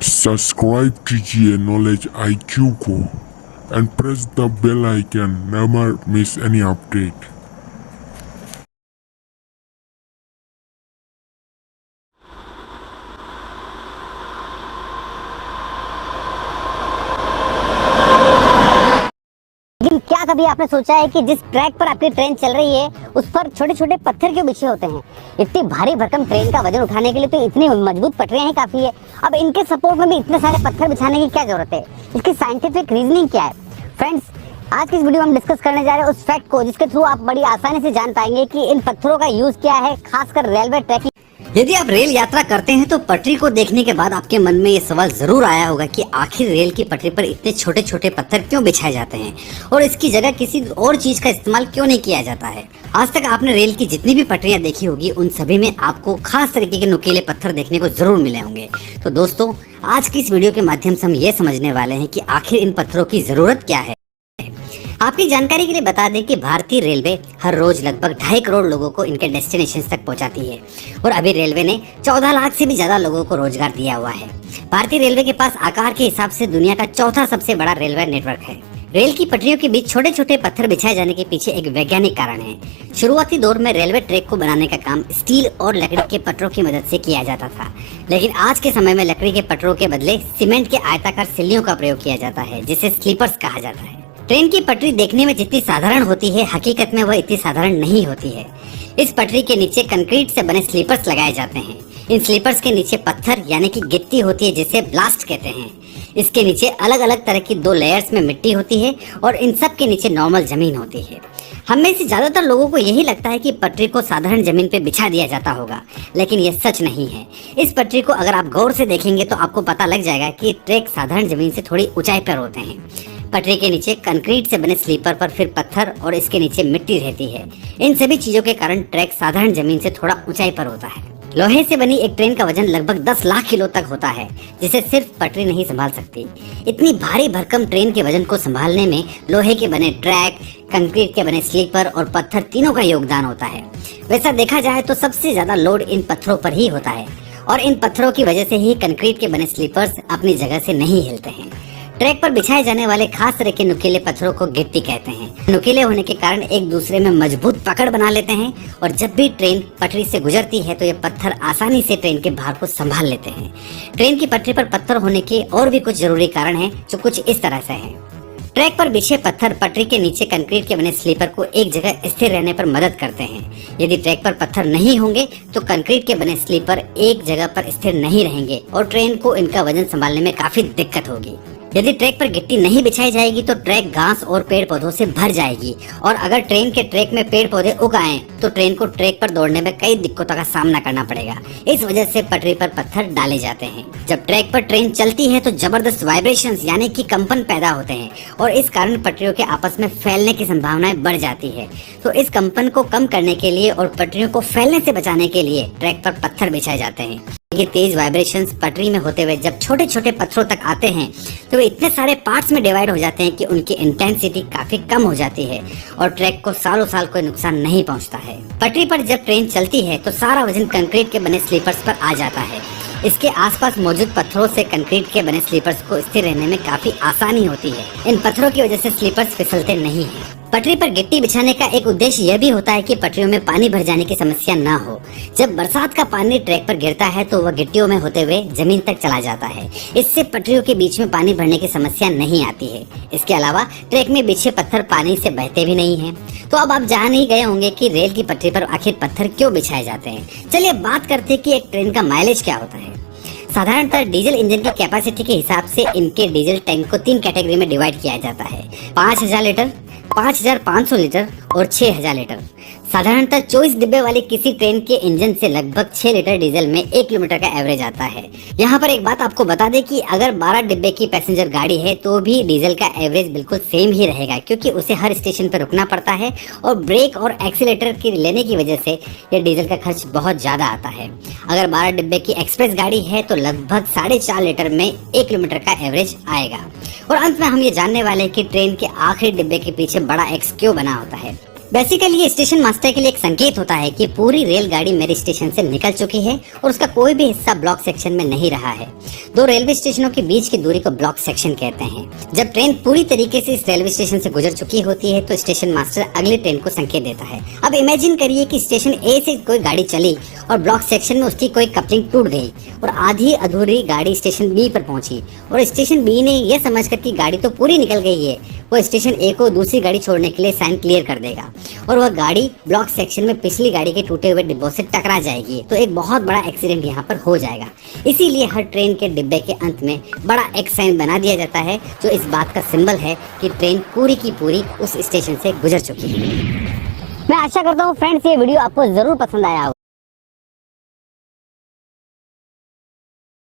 Subscribe कीजिए knowledge IQ को and press the bell icon, never miss any update. लेकिन क्या कभी आपने सोचा है कि जिस ट्रैक पर आपकी ट्रेन चल रही है उस पर छोटे छोटे पत्थर क्यों बिछे होते हैं? इतनी भारी भरकम ट्रेन का वजन उठाने के लिए तो इतनी मजबूत पटरियां ही काफी है। अब इनके सपोर्ट में भी इतने सारे पत्थर बिछाने की क्या जरूरत है? इसकी साइंटिफिक रीजनिंग क्या है? फ्रेंड्स, आज की इस वीडियो में हम डिस्कस करने जा रहे हैं उस फैक्ट को जिसके थ्रू आप बड़ी आसानी से जान पाएंगे कि इन पत्थरों का यूज क्या है, खासकर रेलवे ट्रैक। यदि आप रेल यात्रा करते हैं तो पटरी को देखने के बाद आपके मन में ये सवाल जरूर आया होगा कि आखिर रेल की पटरी पर इतने छोटे छोटे पत्थर क्यों बिछाए जाते हैं और इसकी जगह किसी और चीज का इस्तेमाल क्यों नहीं किया जाता है। आज तक आपने रेल की जितनी भी पटरियां देखी होगी उन सभी में आपको खास तरीके के नुकीले पत्थर देखने को जरूर मिले होंगे। तो दोस्तों, आज की इस वीडियो के माध्यम से हम ये समझने वाले हैं कि आखिर इन पत्थरों की जरूरत क्या है। आपकी जानकारी के लिए बता दें कि भारतीय रेलवे हर रोज लगभग 2.5 करोड़ लोगों को इनके डेस्टिनेशन तक पहुंचाती है और अभी रेलवे ने 14 लाख से भी ज्यादा लोगों को रोजगार दिया हुआ है। भारतीय रेलवे के पास आकार के हिसाब से दुनिया का चौथा सबसे बड़ा रेलवे नेटवर्क है। रेल की पटरियों के बीच छोटे छोटे पत्थर बिछाए जाने के पीछे एक वैज्ञानिक कारण है। शुरुआती दौर में रेलवे ट्रैक को बनाने का काम स्टील और लकड़ी के पटरों की मदद से किया जाता था, लेकिन आज के समय में लकड़ी के पटरों के बदले सीमेंट के आयताकार सिल्लियों का प्रयोग किया जाता है, जिसे स्लीपर्स कहा जाता है। ट्रेन की पटरी देखने में जितनी साधारण होती है, हकीकत में वह इतनी साधारण नहीं होती है। इस पटरी के नीचे कंक्रीट से बने स्लीपर्स लगाए जाते हैं। इन स्लीपर्स के नीचे पत्थर यानी कि गिट्टी होती है, जिसे ब्लास्ट कहते हैं। इसके नीचे अलग अलग तरह की 2 लेयर्स में मिट्टी होती है और इन सब के नीचे नॉर्मल जमीन होती है। हम में से ज्यादातर लोगों को यही लगता है कि पटरी को साधारण जमीन पे बिछा दिया जाता होगा, लेकिन यह सच नहीं है। इस पटरी को अगर आप गौर से देखेंगे तो आपको पता लग जाएगा कि ट्रैक साधारण जमीन से थोड़ी ऊंचाई पर होते हैं। पटरी के नीचे कंक्रीट से बने स्लीपर पर फिर पत्थर और इसके नीचे मिट्टी रहती है। इन सभी चीजों के कारण ट्रैक साधारण जमीन से थोड़ा ऊंचाई पर होता है। लोहे से बनी एक ट्रेन का वजन लगभग 10 लाख किलो तक होता है, जिसे सिर्फ पटरी नहीं संभाल सकती। इतनी भारी भरकम ट्रेन के वजन को संभालने में लोहे के बने ट्रैक, कंक्रीट के बने स्लीपर और पत्थर तीनों का योगदान होता है। वैसा देखा जाए तो सबसे ज्यादा लोड इन पत्थरों पर ही होता है और इन पत्थरों की वजह से ही कंक्रीट के बने स्लीपर्स अपनी जगह से नहीं हिलते हैं। ट्रैक पर बिछाए जाने वाले खास तरह के नुकीले पत्थरों को गिट्टी कहते हैं। नुकीले होने के कारण एक दूसरे में मजबूत पकड़ बना लेते हैं और जब भी ट्रेन पटरी से गुजरती है तो ये पत्थर आसानी से ट्रेन के भार को संभाल लेते हैं। ट्रेन की पटरी पर पत्थर होने के और भी कुछ जरूरी कारण हैं, जो कुछ इस तरह से हैं। ट्रैक पर बिछे पत्थर पटरी के नीचे कंक्रीट के बने स्लीपर को एक जगह स्थिर रहने पर मदद करते हैं। यदि ट्रैक पर पत्थर नहीं होंगे तो कंक्रीट के बने स्लीपर एक जगह पर स्थिर नहीं रहेंगे और ट्रेन को इनका वजन संभालने में काफी दिक्कत होगी। यदि ट्रैक पर गिट्टी नहीं बिछाई जाएगी तो ट्रैक घास और पेड़ पौधों से भर जाएगी और अगर ट्रेन के ट्रैक में पेड़ पौधे उग आए तो ट्रेन को ट्रैक पर दौड़ने में कई दिक्कतों का सामना करना पड़ेगा। इस वजह से पटरी पर पत्थर डाले जाते हैं। जब ट्रैक पर ट्रेन चलती है तो जबरदस्त वाइब्रेशंस यानी कि कंपन पैदा होते हैं और इस कारण पटरियों के आपस में फैलने की संभावनाएं बढ़ जाती है। तो इस कंपन को कम करने के लिए और पटरियों को फैलने से बचाने के लिए ट्रैक पर पत्थर बिछाए जाते हैं। ये तेज वाइब्रेशंस पटरी में होते हुए जब छोटे छोटे पत्थरों तक आते हैं तो वे इतने सारे पार्ट्स में डिवाइड हो जाते हैं कि उनकी इंटेंसिटी काफी कम हो जाती है और ट्रैक को सालों साल कोई नुकसान नहीं पहुंचता है। पटरी पर जब ट्रेन चलती है तो सारा वजन कंक्रीट के बने स्लीपर्स पर आ जाता है। इसके आसपास मौजूद पत्थरों से कंक्रीट के बने स्लीपर्स को स्थिर रहने में काफी आसानी होती है। इन पत्थरों की वजह से स्लीपर्स फिसलते नहीं हैं। पटरी पर गिट्टी बिछाने का एक उद्देश्य यह भी होता है कि पटरियों में पानी भर जाने की समस्या ना हो। जब बरसात का पानी ट्रैक पर गिरता है तो वह गिट्टियों में होते हुए जमीन तक चला जाता है। इससे पटरियों के बीच में पानी भरने की समस्या नहीं आती है। इसके अलावा ट्रैक में बिछे पत्थर पानी से बहते भी नहीं हैं। तो अब आप जान ही गए होंगे कि रेल की पटरी पर आखिर पत्थर क्यों बिछाए जाते हैं। चलिए बात करते हैं कि एक ट्रेन का माइलेज क्या होता है। साधारणतः डीजल इंजन की कैपेसिटी के हिसाब से इनके डीजल टैंक को 3 कैटेगरी में डिवाइड किया जाता है: 5000 लीटर, 5500 लीटर और 6000 लीटर। साधारणतः 24 डिब्बे वाली किसी ट्रेन के इंजन से लगभग 6 लीटर डीजल में 1 किलोमीटर का एवरेज आता है। यहाँ पर एक बात आपको बता दें कि अगर 12 डिब्बे की पैसेंजर गाड़ी है तो भी डीजल का एवरेज बिल्कुल सेम ही रहेगा, क्योंकि उसे हर स्टेशन पर रुकना पड़ता है और ब्रेक और एक्सीलेटर की लेने की वजह से यह डीजल का खर्च बहुत ज्यादा आता है। अगर 12 डिब्बे की एक्सप्रेस गाड़ी है तो लगभग 4.5 लीटर में 1 किलोमीटर का एवरेज आएगा। और अंत में हम ये जानने वाले हैं कि ट्रेन के आखिरी डिब्बे के पीछे बड़ा एक्स क्यों बना होता है। बेसिकली ये स्टेशन मास्टर के लिए एक संकेत होता है कि पूरी रेलगाड़ी मेरे स्टेशन से निकल चुकी है और उसका कोई भी हिस्सा ब्लॉक सेक्शन में नहीं रहा है। दो रेलवे स्टेशनों के बीच की दूरी को ब्लॉक सेक्शन कहते हैं। जब ट्रेन पूरी तरीके से इस रेलवे स्टेशन से गुजर चुकी होती है तो स्टेशन मास्टर अगली ट्रेन को संकेत देता है। अब इमेजिन करिए कि स्टेशन ए से कोई गाड़ी चली और ब्लॉक सेक्शन में उसकी कोई कपलिंग टूट गई और आधी अधूरी गाड़ी स्टेशन बी पर पहुंची और स्टेशन बी ने यह समझकर कि गाड़ी तो पूरी निकल गई है, वो स्टेशन ए को दूसरी गाड़ी छोड़ने के लिए साइन क्लियर कर देगा और वह गाड़ी ब्लॉक सेक्शन में पिछली गाड़ी के टूटे हुए डिब्बों से टकरा जाएगी। तो एक बहुत बड़ा एक्सीडेंट यहाँ पर हो जाएगा। इसीलिए हर ट्रेन के डिब्बे के अंत में बड़ा एक साइन बना दिया जाता है जो इस बात का सिंबल है कि ट्रेन पूरी की पूरी उस स्टेशन से गुजर चुकी है। मैं आशा करता हूँ फ्रेंड्स ये वीडियो आपको जरूर पसंद आया होगा।